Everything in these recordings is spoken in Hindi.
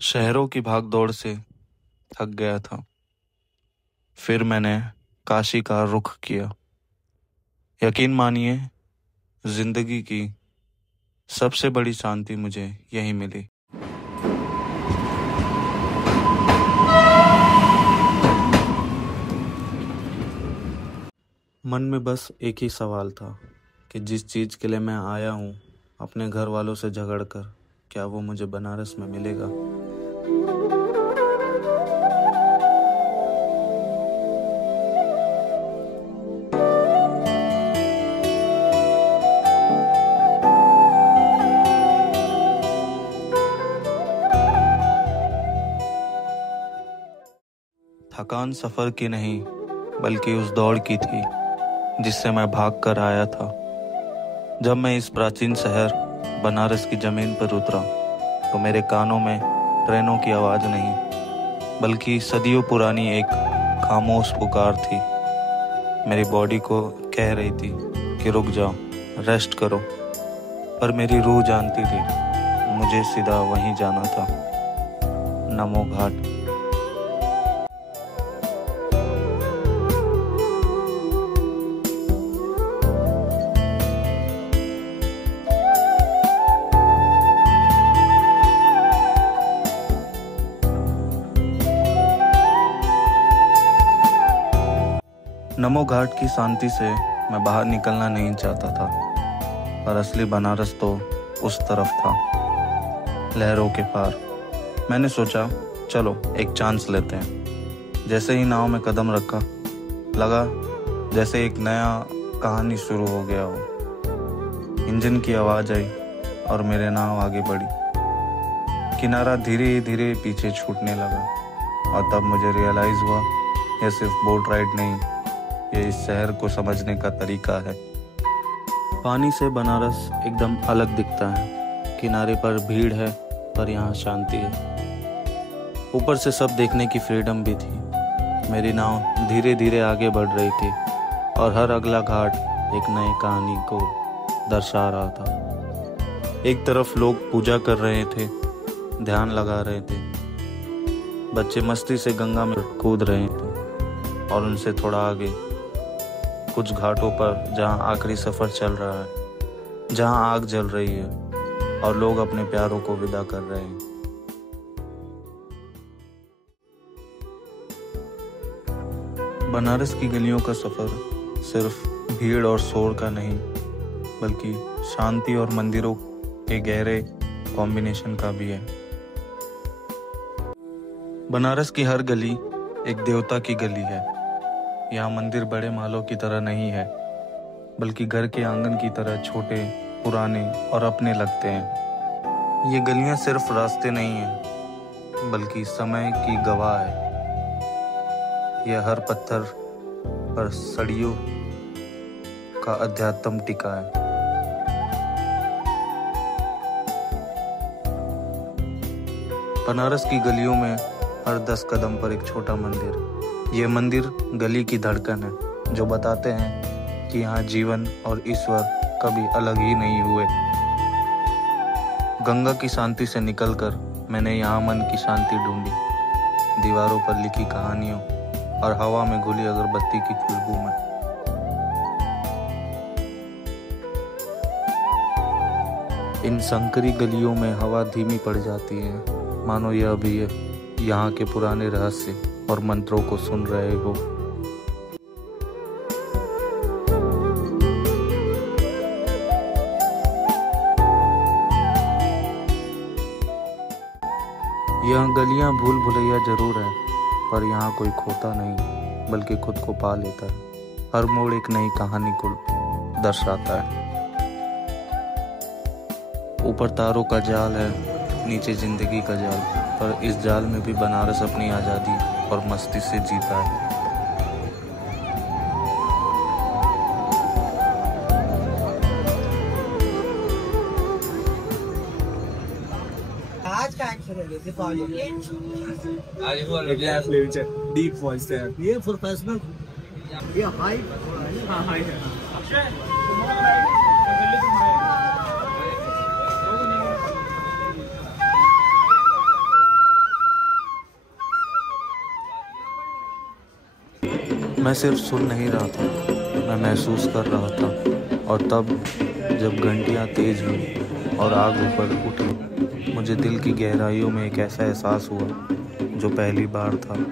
शहरों की भागदौड़ से थक गया था। फिर मैंने काशी का रुख किया। यकीन मानिए, जिंदगी की सबसे बड़ी शांति मुझे यहीं मिली। मन में बस एक ही सवाल था कि जिस चीज़ के लिए मैं आया हूँ, अपने घर वालों से झगड़कर, क्या वो मुझे बनारस में मिलेगा। थकान सफ़र की नहीं, बल्कि उस दौड़ की थी जिससे मैं भाग कर आया था। जब मैं इस प्राचीन शहर बनारस की ज़मीन पर उतरा तो मेरे कानों में ट्रेनों की आवाज़ नहीं, बल्कि सदियों पुरानी एक खामोश पुकार थी। मेरी बॉडी को कह रही थी कि रुक जाओ, रेस्ट करो, पर मेरी रूह जानती थी मुझे सीधा वहीं जाना था, नमो घाट। नमो घाट की शांति से मैं बाहर निकलना नहीं चाहता था, पर असली बनारस तो उस तरफ था, लहरों के पार। मैंने सोचा चलो एक चांस लेते हैं। जैसे ही नाव में कदम रखा, लगा जैसे एक नया कहानी शुरू हो गया हो। इंजन की आवाज़ आई और मेरे नाव आगे बढ़ी। किनारा धीरे धीरे पीछे छूटने लगा और तब मुझे रियलाइज़ हुआ यह सिर्फ बोट राइड नहीं, ये इस शहर को समझने का तरीका है। पानी से बनारस एकदम अलग दिखता है। किनारे पर भीड़ है, पर यहाँ शांति है। ऊपर से सब देखने की फ्रीडम भी थी। मेरी नाव धीरे धीरे आगे बढ़ रही थी और हर अगला घाट एक नई कहानी को दर्शा रहा था। एक तरफ लोग पूजा कर रहे थे, ध्यान लगा रहे थे, बच्चे मस्ती से गंगा में कूद रहे थे, और उनसे थोड़ा आगे कुछ घाटों पर जहां आखिरी सफर चल रहा है, जहां आग जल रही है और लोग अपने प्यारों को विदा कर रहे हैं। बनारस की गलियों का सफर सिर्फ भीड़ और शोर का नहीं, बल्कि शांति और मंदिरों के गहरे कॉम्बिनेशन का भी है। बनारस की हर गली एक देवता की गली है। यहाँ मंदिर बड़े महलों की तरह नहीं है, बल्कि घर के आंगन की तरह छोटे, पुराने और अपने लगते हैं। ये गलियाँ सिर्फ रास्ते नहीं हैं, बल्कि समय की गवाह है। यह हर पत्थर पर सदियों का अध्यात्म टिका है। बनारस की गलियों में हर 10 कदम पर एक छोटा मंदिर। ये मंदिर गली की धड़कन है, जो बताते हैं कि यहाँ जीवन और ईश्वर कभी अलग ही नहीं हुए। गंगा की शांति से निकलकर मैंने यहाँ मन की शांति ढूंढी, दीवारों पर लिखी कहानियों और हवा में घुली अगरबत्ती की खुशबू में। इन संकरी गलियों में हवा धीमी पड़ जाती है, मानो यह भी यहाँ के पुराने रहस्य और मंत्रों को सुन रहे हो। यह गलियां भूल भुलैया जरूर है, पर यहाँ कोई खोता नहीं, बल्कि खुद को पा लेता है। हर मोड़ एक नई कहानी को दर्शाता है। ऊपर तारों का जाल है, नीचे जिंदगी का जाल, पर इस जाल में भी बनारस अपनी आज़ादी और मस्ती से जीता है। डीप वॉइस है ये प्रोफेशनल, ये हाई, हाँ हाई है। मैं सिर्फ सुन नहीं रहा था, मैं महसूस कर रहा था। और तब जब घंटियां तेज हुई और आग ऊपर उठी, मुझे दिल की गहराइयों में एक ऐसा एहसास हुआ जो पहली बार था।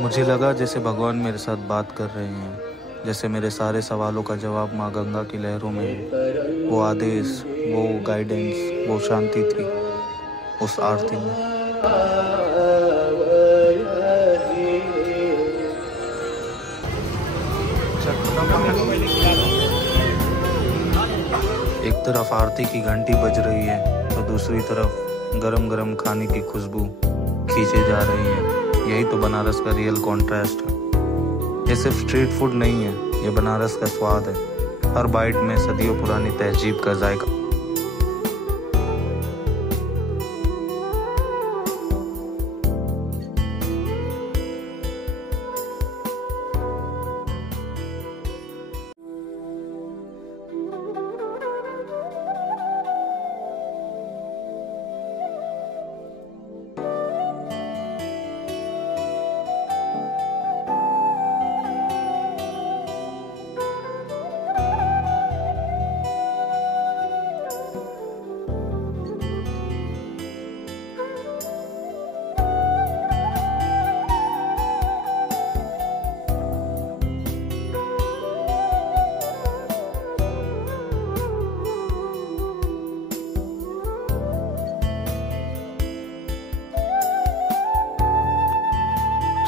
मुझे लगा जैसे भगवान मेरे साथ बात कर रहे हैं, जैसे मेरे सारे सवालों का जवाब माँ गंगा की लहरों में है। वो आदेश, वो गाइडेंस, वो शांति थी उस आरती में। एक तरफ आरती की घंटी बज रही है तो दूसरी तरफ गरम गरम खाने की खुशबू खींचे जा रही है। यही तो बनारस का रियल कॉन्ट्रास्ट है। ये सिर्फ स्ट्रीट फूड नहीं है, ये बनारस का स्वाद है। हर बाइट में सदियों पुरानी तहजीब का जायका।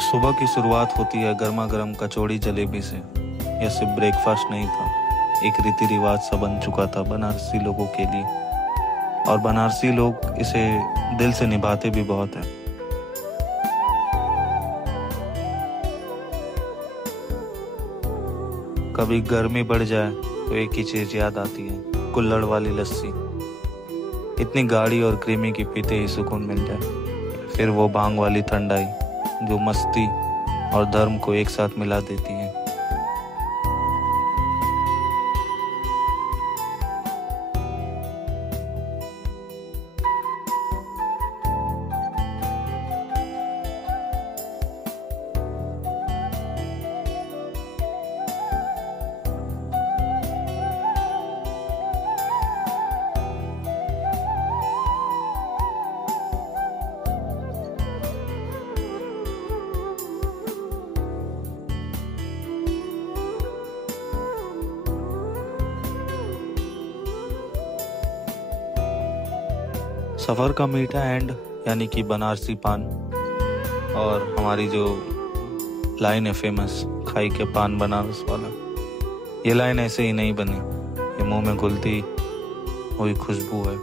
सुबह की शुरुआत होती है गर्मा गर्म कचौड़ी जलेबी से। यह सिर्फ ब्रेकफास्ट नहीं था, एक रीति रिवाज सा बन चुका था बनारसी लोगों के लिए। और बनारसी लोग इसे दिल से निभाते भी बहुत हैं। कभी गर्मी बढ़ जाए तो एक ही चीज याद आती है, कुल्हड़ वाली लस्सी। इतनी गाढ़ी और क्रीमी की पीते ही सुकून मिल जाए। फिर वो भांग वाली ठंडाई जो मस्ती और धर्म को एक साथ मिला देती है। सफ़र का मीठा एंड यानी कि बनारसी पान। और हमारी जो लाइन है फेमस, खाई के पान बनारस वाला, ये लाइन ऐसे ही नहीं बनी, ये मुंह में घुलती हुई खुशबू है।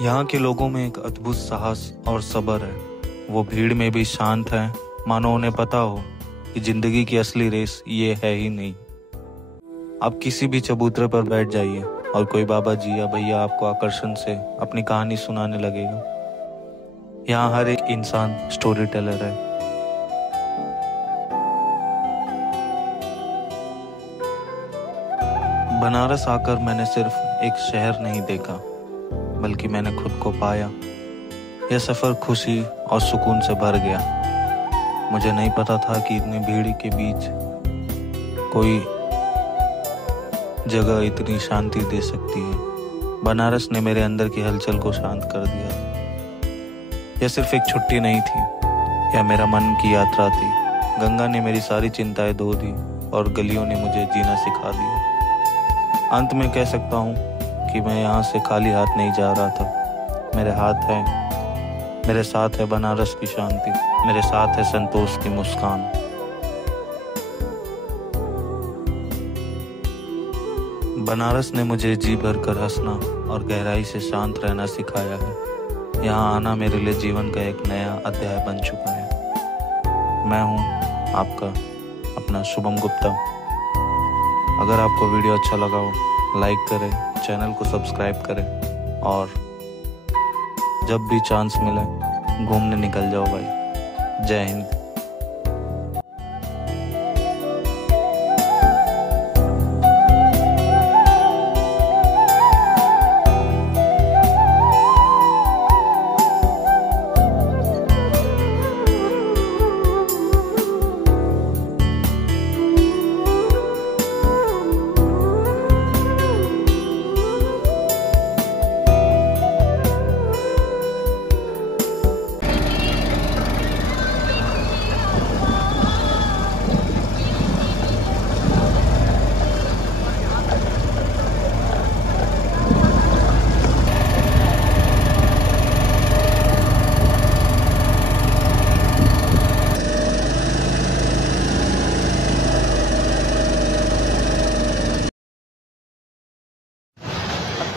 यहाँ के लोगों में एक अद्भुत साहस और सब्र है। वो भीड़ में भी शांत है, मानो उन्हें पता हो कि जिंदगी की असली रेस ये है ही नहीं। आप किसी भी चबूतरे पर बैठ जाइए और कोई बाबा जी या भैया आपको आकर्षण से अपनी कहानी सुनाने लगेगा। यहाँ हर एक इंसान स्टोरी टेलर है। बनारस आकर मैंने सिर्फ एक शहर नहीं देखा, बल्कि मैंने खुद को पाया। यह सफर खुशी और सुकून से भर गया। मुझे नहीं पता था कि इतनी भीड़ के बीच कोई जगह इतनी शांति दे सकती है। बनारस ने मेरे अंदर की हलचल को शांत कर दिया। यह सिर्फ एक छुट्टी नहीं थी, यह मेरा मन की यात्रा थी। गंगा ने मेरी सारी चिंताएं धो दी और गलियों ने मुझे जीना सिखा दिया। अंत में कह सकता हूँ कि मैं यहाँ से खाली हाथ नहीं जा रहा था। मेरे साथ है बनारस की शांति, मेरे साथ है संतोष की मुस्कान। बनारस ने मुझे जी भर कर हंसना और गहराई से शांत रहना सिखाया है। यहाँ आना मेरे लिए जीवन का एक नया अध्याय बन चुका है। मैं हूँ आपका अपना शुभम गुप्ता। अगर आपको वीडियो अच्छा लगा हो लाइक करें, चैनल को सब्सक्राइब करें और जब भी चांस मिले घूमने निकल जाओ भाई। जय हिंद।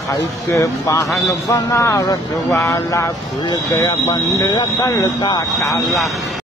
खाई के पान बनारस वाला खुल गया बंद अकल का ताला।